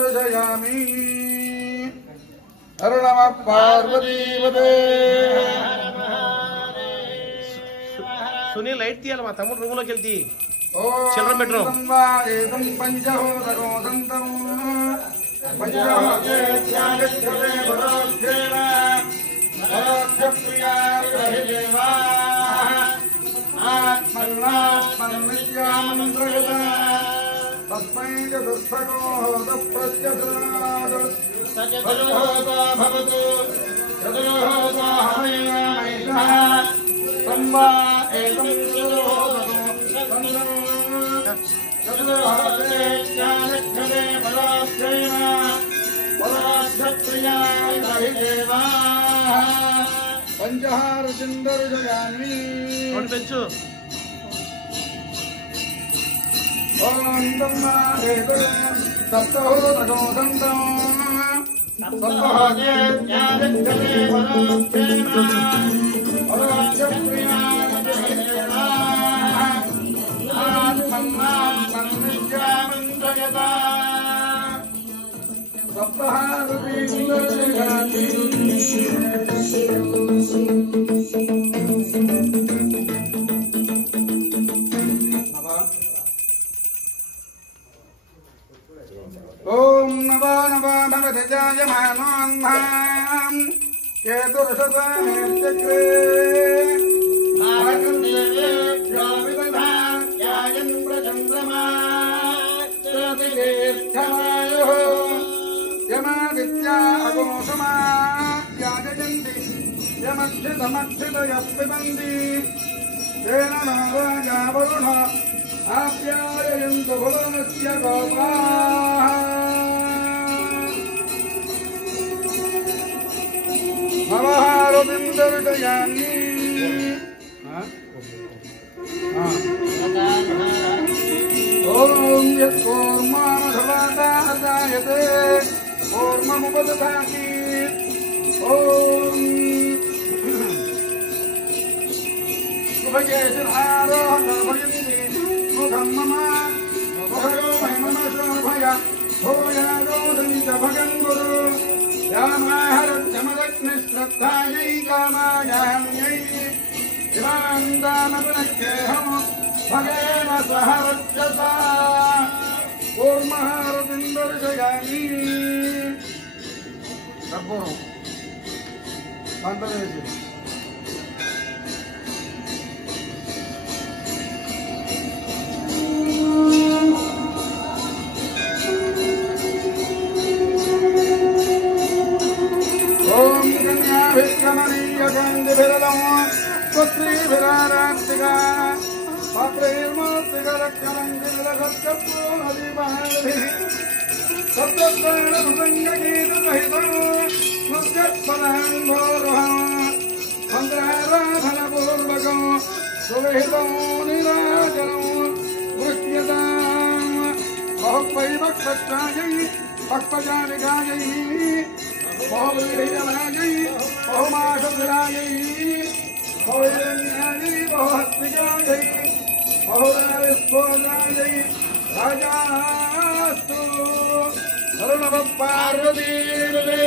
दर्शयामि हर नमः पार्वतीपते सुनील लाइट తీయాలి మా తమ్ముడు రూమ్ లోకి వెళ్తి చిల్డ్రన్ బెడ్రూమ్ ఏదం పంచహోదరో సంతం పంచహోదే త్యాగచ్చే భరోక్షేణ భరోక్షప్రియా రహిదేవా ఆత్మన్నాత్మన్నిత్యామంత్రయత తస్మై చతుర్థకో హోత ప్రత్యసనాద్ సజహోతా భవతు చతుర్హోతా హమేనైషః సంవా ఏకం చతుర్హోతకో సంతం చతుర్హోతే జ్ఞానక్షరే పరాక్షేణ పరాక్షప్రియా రహిదేవా పంచహారచిందర్శయామి పెంచు ఓం తమ్మా ఏదో సప్తహోతకో సంతం సప్తహోతే జ్ఞానక్షరే పరాక్షేణ పరాక్షప్రియా రహిదేవా ఆత్మన్నాత్మన్నిత్యామంత్రయత సప్తహారచిందర్శయామి ओम नमो नमो भगवते जायमानोऽह्नाम् केतुर्षसामेत्यग्रे भागन्देवेभ्यो विदधात्यायन् प्रचन्द्रमा ज्योतिरेष्ठमायुः यमादित्या अगोषमाद्याजयन्ति यमक्षितमक्षितयः पिबन्ति तेन महाराजा वरुण आप्यायन्तु भुवनस्य गोपाः भवहारतिं दर्शयामि ॐ यत्कूर्मामधवादार्जायते कूर्ममुपदधाति ॐ शुभकेशिर्हारोहणभयन्ति मुखं मम मुखयो मम शोभय भूयागोदं च भगं गुरु रामाहरत्यमदग्निश्रद्धायै कामायाम्यै इमां दानवनक्षेहम् भगेन सह रक्षसा कूर्महारतिं दर्शयामि कर्पूरं कान्तवेशि ओम कन्याभिर्कमनीयकान्तिभिरलम् पुत्रीभिरारार्तिका पात्रैर्मूर्तिकलक्षणङ्गिलसत्यपूर्णदीपाभिः सप्तप्राणभुजङ्गगीतसहितम् मुद्गत्फलाम्भोरुहम् मन्त्राराधनपूर्वकम् सुविहितम् नीलाचलम् वृष्ट्यताम् बहुवैवक्षायै पक्वजालिकायै बहुवीर्यमायै बहुमाशविरायै बहुरण्यायै बहुहस्तिकायै बहुराजस्फोटायै राजास्तु हर नमः पार्वतीपते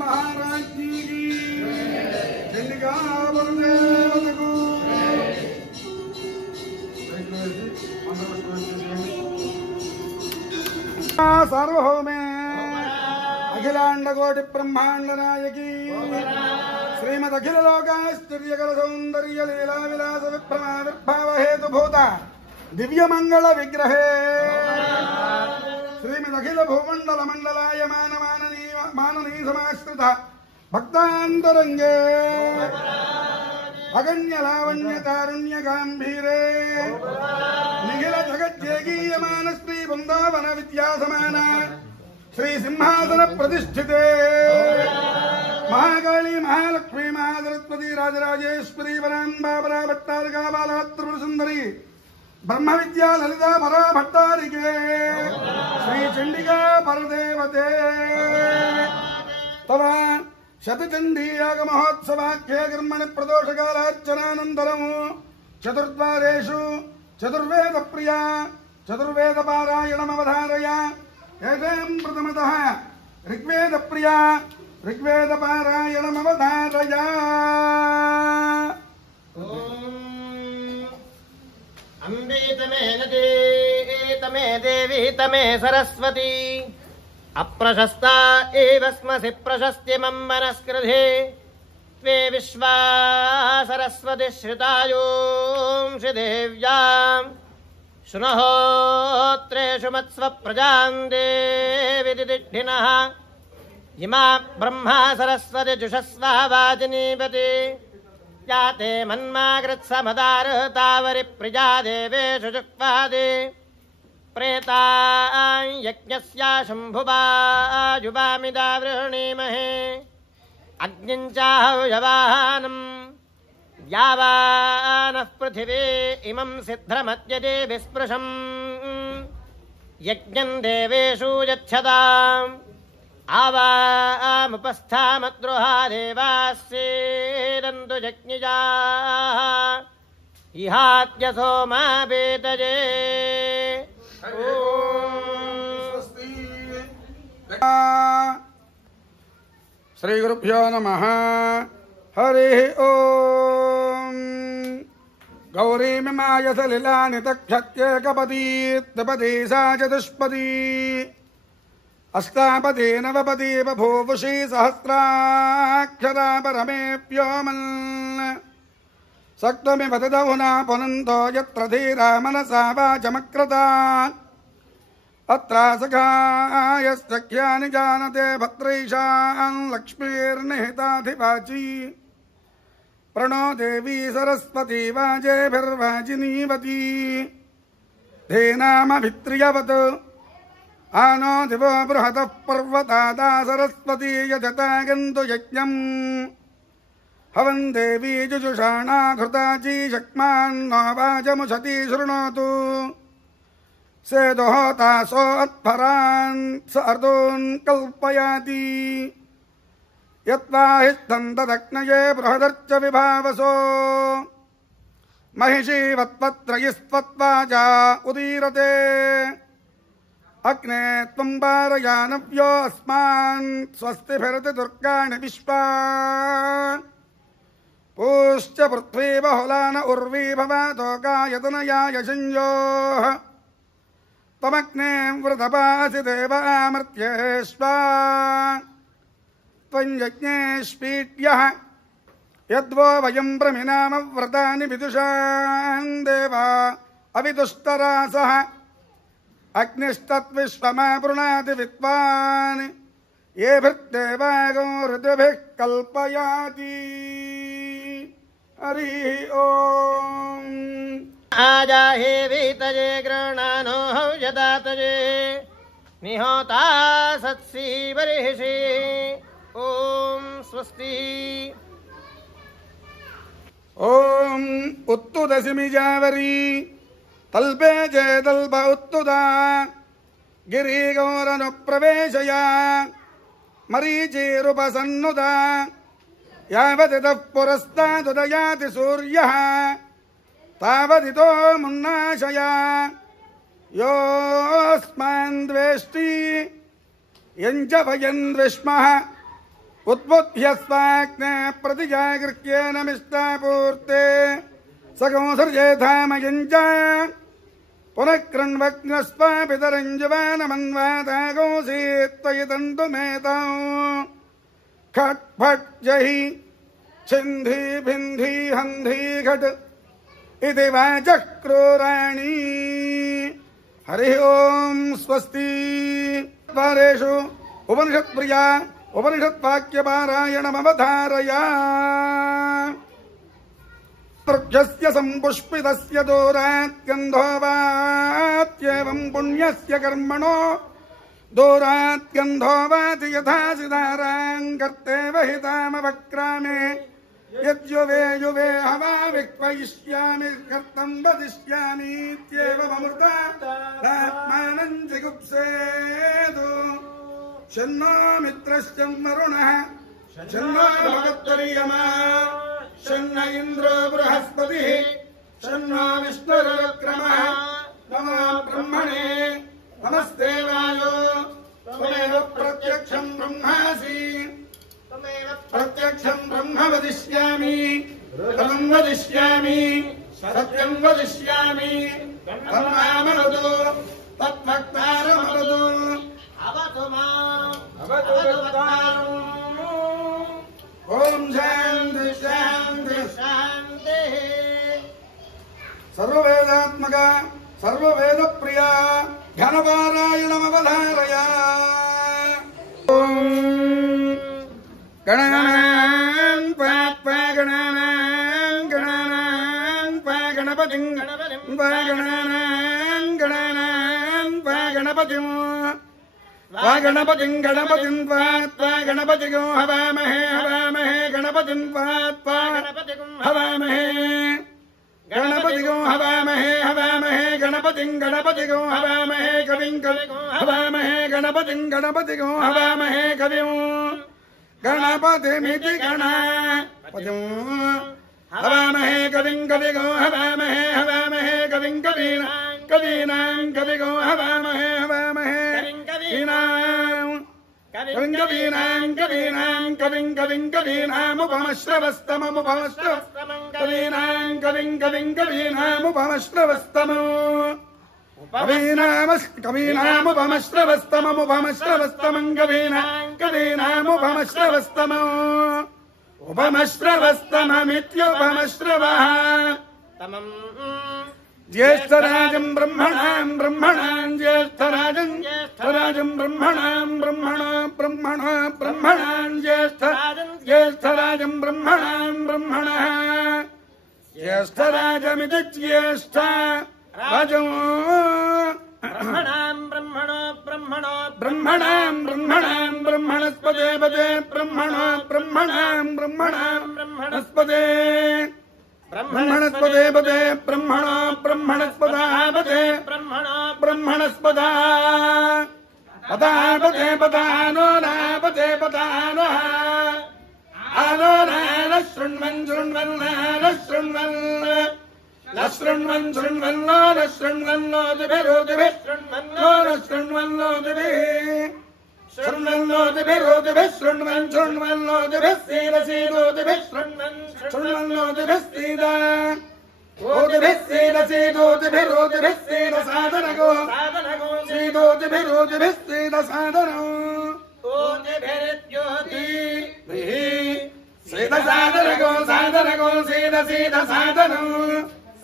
महाराज जी की चंडिका वरुणदेवतकु सार्वभौमे अखिलांड कोटि ब्रह्मांड नायकी श्रीमद अखिल लोकाश्चर्यकर सौंदर्य लीला विलास विभ्रमाविर्भाव हेतु भूता दिव्य मंगल विग्रहे श्रीमद अखिल भूमंडल मंडलाय माननी समाश्रित भक्तांतरंगे अगण्य लावण्य कारुण्य गांभीरे निखिल जगज्जेगीयमान श्री वृंदावन विद्या समान श्री सिंहासन प्रतिष्ठिते महाकाली महालक्ष्मी महासरस्वती राजराजेश्वरी वरान्बा परा भट्टारिका बाला त्रिपुर सुंदरी ब्रह्म विद्या ललिता परा भट्टारिके श्री चंडिका परदेवते तव शतचंडी याग महोत्सवाख्ये कर्मणि प्रदोषकालार्चनानन्तरम् चतुर्द्वारेषु चतुर्वेद प्रिया चतुर्वेदपारायणमवधारय येषां प्रथमतः ऋग्वेदप्रिया ऋग्वेदपारायणमवधारय अम्बे तमे नदे तमे देवी तमे सरस्वती अप्रशस्ता एव स्मसि प्रशस्त्यमं मनस्कृधे त्वे विश्वा सरस्वती श्रुतायोंषि देव्यां शृणोत्रेषु मत्स्व प्रजां देवी दिष्ठिनः इमा ब्रह्मा सरस्वती जुषस्वा वाजिनीवती याते मन्मागृत्समदारतावरि प्रिया देवेषु जुक्वादे प्रेतां यज्ञस्या शम्भुवाजुवामिदा वृणीमहे अग्निञ्चाहव्यवाहनं यावानः पृथिवी इमं सिद्धमद्यते विस्पृशम् यज्ञं देवेषु यच्छताम् आवामुपस्थामद्रुहा देवास्येदन्तु यज्ञिजाः इहात्यसो मा वेदये श्री गुरुभ्यो नमः हरिः ओम् गौरीमिमाय सलिलानि तक्षत्येकपदी त्रिपदी सा चतुष्पदी अष्टापदी नवपदी बभूवुषी सहस्राक्षरा परमेऽप्योमन् सक्तमिव तदहुना पुनन्तो यत्र धीरा मनसा वाचमक्रता अत्र सखायस्तख्यानि जानते भद्रैषां लक्ष्मीर्निहिताधिवाची प्रणो देवी सरस्वती वाजेभिर्वाजिनीवती धेनामभित्रियवत् आनो दिवो बृहतः पर्वतादा सरस्वती यजता गन्तु यज्ञम् हवन् देवी जुजुषाणा घृताची शक्मान्नो वाजमुषति शृणोतु सेदोहोतासो अत्फरान् स अर्दून् कल्पयाति यत्वाहिष्ठन् तदग्नये बृहदर्च विभावसो महिषी वत्पत्रयिस्त्वत्वाजा उदीरते अग्ने त्वं वारयानव्यो अस्मान् स्वस्तिभिरति दुर्गाणि विश्वा पूश्च पृथ्वी बहुलान उर्वी भवातो गायतनयाय संयोः त्वमग्ने वृतपासि देवामर्त्येष्वा त्वं यज्ञेष्पीड्यः यद्वो वयं प्रमिनाम व्रतानि विदुषान् देवा अविदुष्टरासः अग्निस्तद्विश्वमापृणाति विद्वान् येभिर्देवागो ऋतुभिः कल्पयाति हरिः ओम् आजाहे वीतये गृह्णानो हव्यदातये निहोता सत्सी बर्हिषि ॐ स्वस्ति ॐ उत्तुदशिमिजावरी तल्पे चेदल्प उत्तुदा गिरिगौरनुप्रवेशय मरीचिरुपसन्नुदा यावदितः पुरस्तादुदयाति सूर्यः तावदितो मुन्नाशय योऽस्मान् द्वेष्टि यञ्च वयन् द्विष्मः उद्बुद्ध्यस्वाग्ने प्रतिजागृह्येन मिष्टापूर्ते सगोसर्जेधामयञ्च पुनः कृण्वग्नस्वा पितरञ्जुवानमन्वादागोऽसि त्वयि तन्तुमेतौ खट् फट् जहि छिन्धि भिन्धि हन्धि घट् इति वाचः क्रूराणि हरिः ओम् स्वस्ति द्वारेषु उपनिषत्प्रिया उपनिषद्वाक्यपारायणमवधारय वृक्षस्य सम्पुष्पितस्य दूरात् गन्धो पुण्यस्य कर्मणो दूरात् गन्धो वाति यथा सिदारान् कर्तेव हितामवक्रामे यद्युवे युवे हवा विक्वयिष्यामि कर्तं वदिष्यामीत्येवममृतात्मानं जिगुप्सेतु शन्नो मित्रश्च वरुणः शन्नो भगवत्वर्यमा शन्न इन्द्रो बृहस्पतिः शन्नो विष्णुरुक्रमः नमो ब्रह्मणे नमस्ते वायो त्वमेव प्रत्यक्षं ब्रह्मासि प्रत्यक्षं ब्रह्म वदिष्यामि धर्मं वदिष्यामि सत्यं वदिष्यामि धर्मामवतु तद्वक्तारमवतु अवतु माम् अवतु वक्तारम् ओम शांति शांति शान्तिः सर्ववेदात्मक सर्ववेद प्रिया घनपारायणमवधारय ओम गणानां त्वा गणानां त्वा गणपतिं त्वा गणपतिं गणपतिं त्वा गणपतिगो हवामहे गणपतिं त्वा हवामहे गणपतिगो हवामहे गणपतिगो हवामहे कविं हवामहे गणपतिगो हवामहे कविं गणपतिमिति गणपतिं हवामहे कविं कविगो हवामहे कविं कवीनां कविगो हवामहे उपमश्रवस्तममित्युपमश्रवः ज्येष्ठराजं ब्रह्मणां ज्येष्ठराजं ब्रह्मणां ज्येष्ठराजं ब्रह्मणः ज्येष्ठराजमिति ज्येष्ठ राजं ब्रह्मणस्पदे पदे ब्रह्मणस्पदे ब्रह्मणस्पदे पदे ब्रह्मणस्पदापदे ब्रह्मणस्पदा पदापदे पदानो नापदे पदानो आनो नान शृण्वन्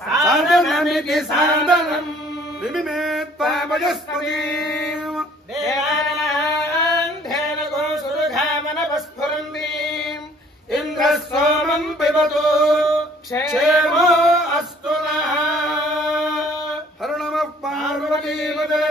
साधनमिति साधनं विमिमेत्पावयस्पतिम् देवानान्धेनगो सुरघामनपस्फुरन्तीम् इन्द्रः सोमं पिबतु क्षेमो अस्तु नः हर नमः पार्वतीपदे